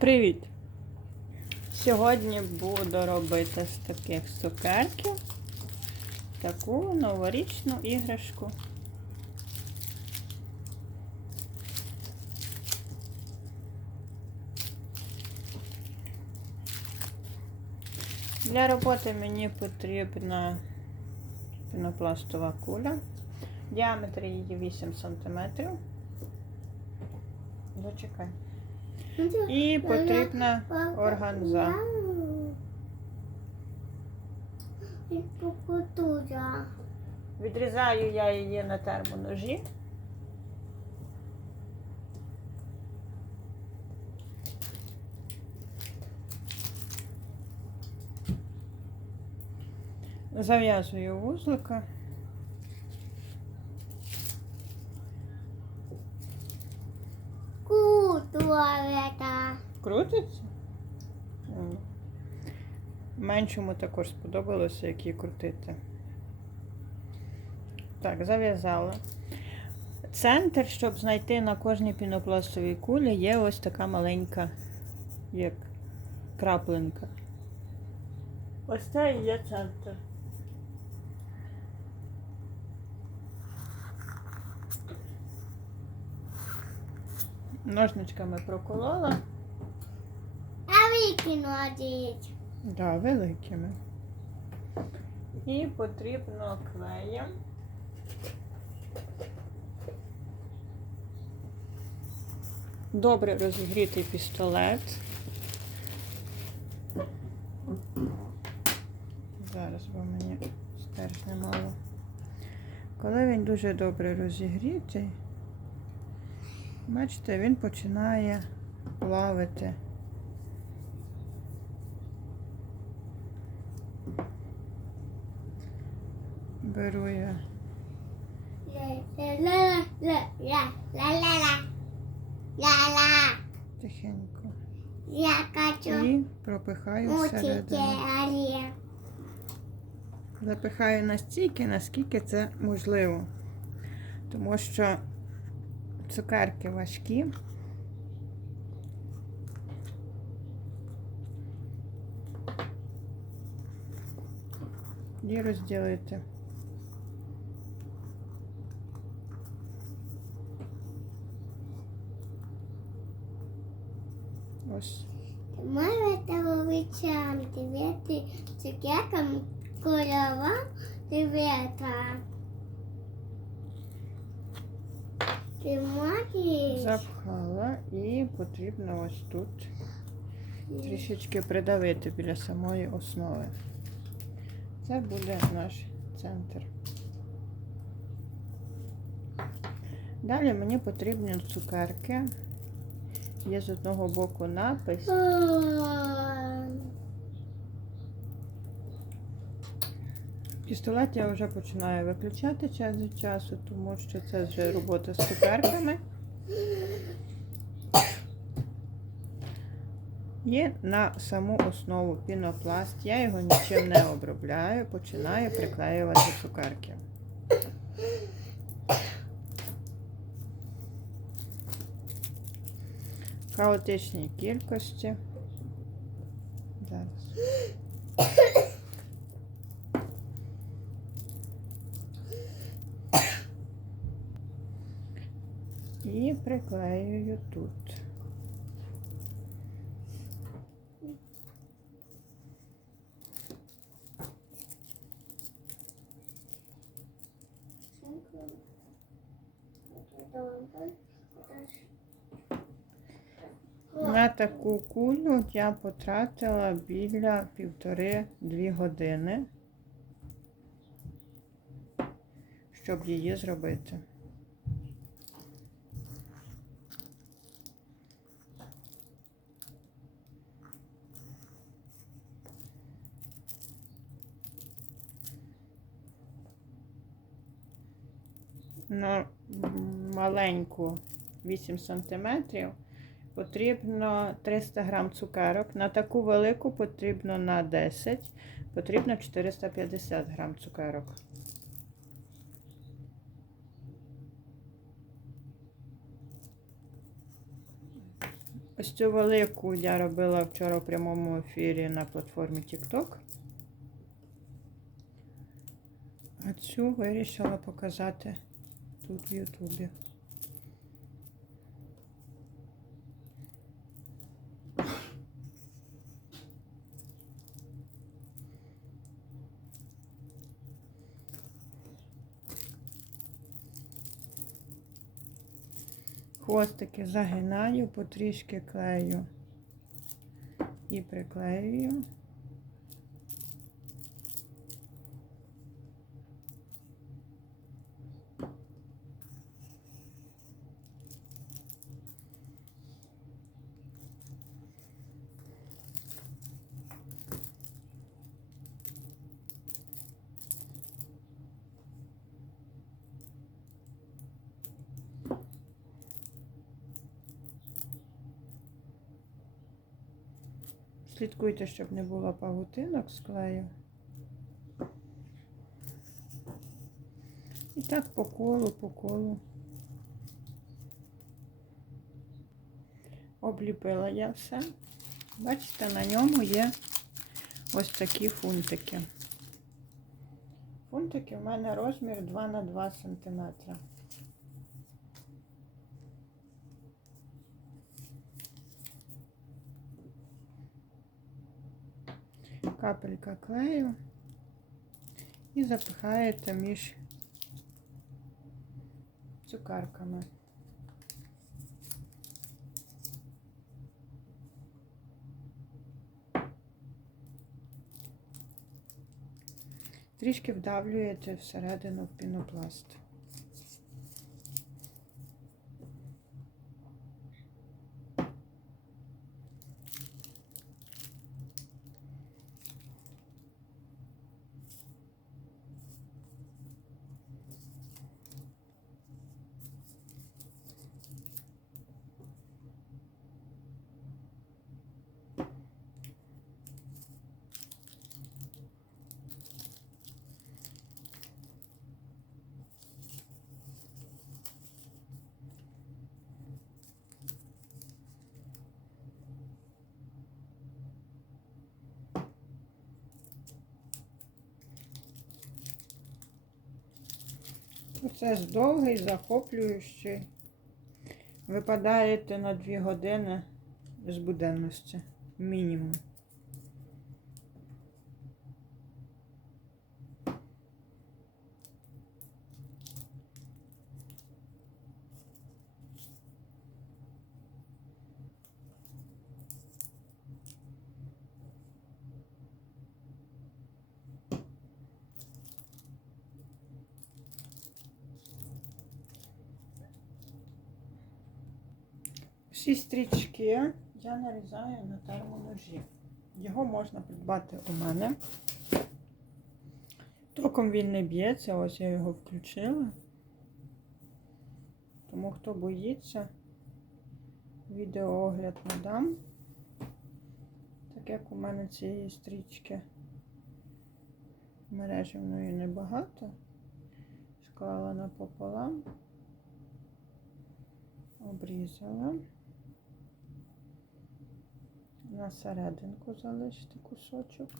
Привіт! Сьогодні буду робити з таких цукерків таку новорічну іграшку. Для роботи мені потрібна пінопластова куля. Діаметр її 8 см. Дочекай. І потрібна органза. Відрізаю я її на термоножі. Зав'язую вузлика. Кутуалета. Крутиться? Меншому також сподобалося, як її крутити. Так, зав'язала. Центр, щоб знайти на кожній пінопластовій кулі, є ось така маленька, як краплинка. Ось це і є центр. Ножничками проколола. А викинуть. Да, великими. І потрібно клеєм. Добре розігрітий пістолет. Зараз бо мені стержня мало. Коли він дуже добре розігрітий, бачите, він починає плавити. Беру я тихенько Я хочу і пропихаю всередину. Запихаю настільки, наскільки це можливо. Тому що цукерки важкі. І розділити. Ось. Можете вивчам дивити цукеркам кольором дивіться. Ти можеш? Запхала і потрібно ось тут трішечки придавити біля самої основи. Це буде наш центр. Далі мені потрібні цукерки. Є з одного боку напис. Пістолет я вже починаю виключати час від часу, тому що це вже робота з цукерками. Є на саму основу пінопласт. Я його нічим не обробляю, починаю приклеювати цукерки. Хаотичній кількості. Зараз. І приклеюю тут. На таку кулю я потратила біля півтори-дві години, щоб її зробити. На маленьку 8 сантиметрів потрібно 300 грам цукерок. На таку велику потрібно на 10, потрібно 450 грам цукерок. Ось цю велику я робила вчора в прямому ефірі на платформі TikTok. А цю вирішила показати тут в Ютубі. Хвостики загинаю, потрішки клею і приклеюю. Слідкуйте, щоб не було павутинок з клею. І так по колу, по колу. Обліпила я все. Бачите, на ньому є ось такі фунтики. Фунтики в мене розмір 2 на 2 см. Капелька клею і запихаєте між цукарками. Трішки вдавлюєте всередину в пінопласт. Процес довгий, захоплюючий. Випадаєте на 2 години з буденності. Мінімум. Всі стрічки я нарізаю на термоножі. Його можна придбати у мене. Током він не б'ється, ось я його включила. Тому хто боїться, відеоогляд надам. Так як у мене цієї стрічки мережевної небагато, склала напополам, обрізала. На серединку залишити кусочок.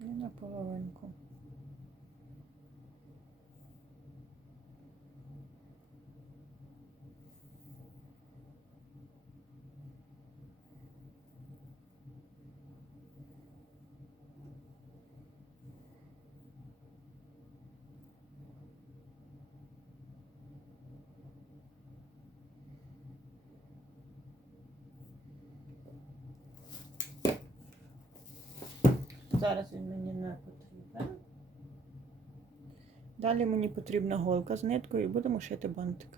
І на половинку. Зараз він мені не потрібен. Далі мені потрібна голка з ниткою і будемо шити бантик.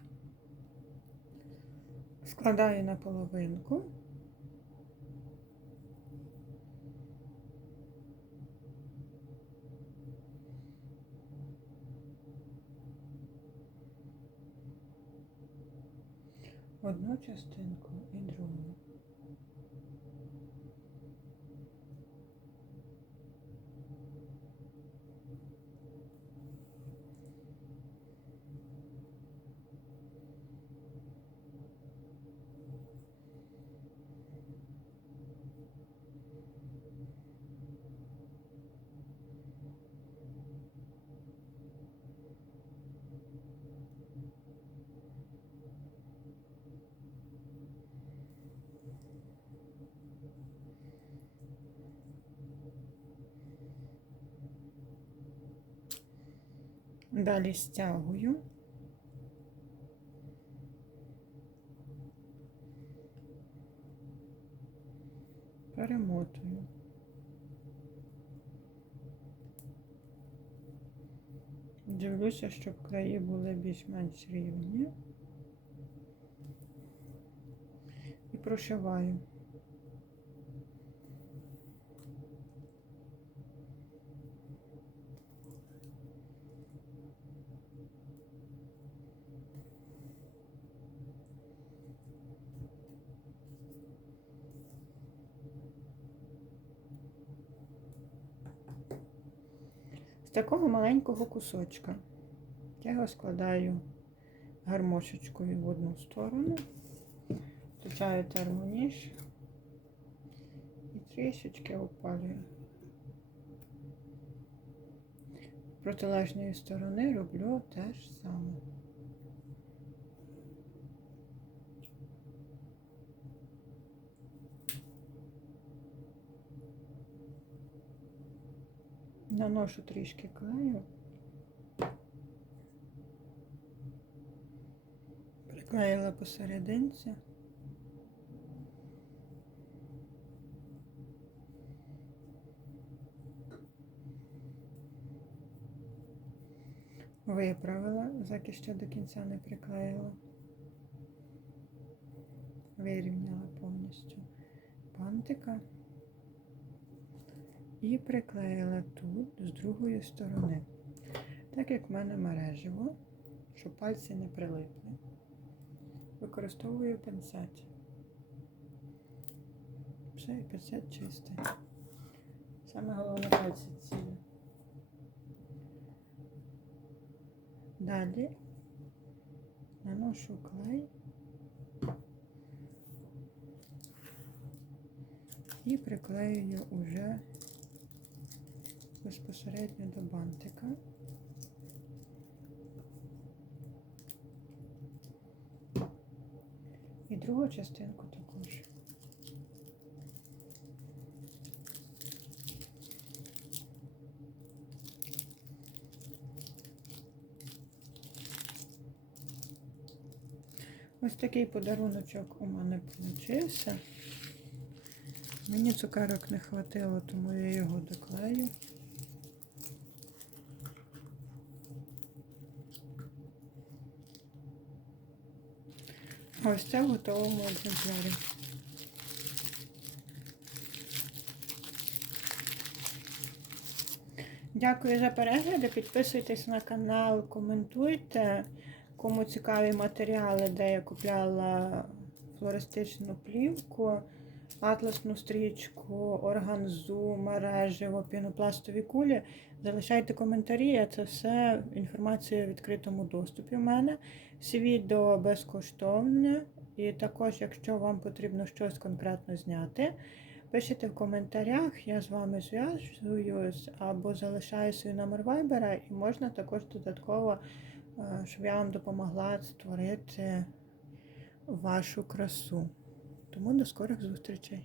Складаю на половинку. Одну частинку і другу. Далі стягую. Перемотую. Дивлюся, щоб краї були більш-менш рівні. І прошиваю. З такого маленького кусочка я його складаю гармошечкою в одну сторону, включаю термоніж і трішечки опалюю. Протилежної сторони роблю те ж саме. Наношу трішки клею. Приклеїла посерединці. Виправила, заки ще до кінця не приклеїла. Вирівняла повністю бантика і приклеїла тут з другої сторони. Так як в мене мережево, щоб пальці не прилипли, використовую пинцет. Все, і пинцет чистий. Саме головне пальці цілі. Далі наношу клей і приклеюю уже безпосередньо до бантика. І другу частинку також. Ось такий подаруночок у мене вийшов. Мені цукерок не хватило, тому я його доклею. Ось це в готовому екземплярі. Дякую за перегляди. Підписуйтесь на канал, коментуйте. Кому цікаві матеріали, де я купляла флористичну плівку, атласну стрічку, органзу, мережево, пінопластові кулі. Залишайте коментарі, це все інформація в відкритому доступі в мене. Всі відео безкоштовне. І також, якщо вам потрібно щось конкретно зняти, пишіть в коментарях, я з вами зв'язуюсь або залишаю свій номер вайбера, і можна також додатково, е, щоб я вам допомогла створити вашу красу. Тому до скорих зустрічей!